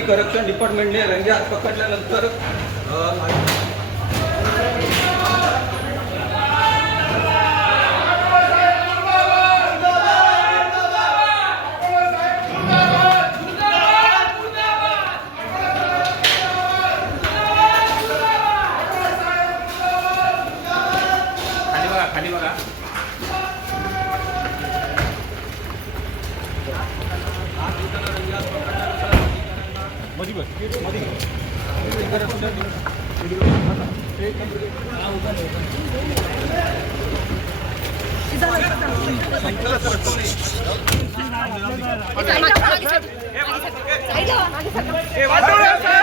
Corruption डिपार्टमेंटने रंग्यात पकडल्यानंतर अ, खाली बघा. मागे सर.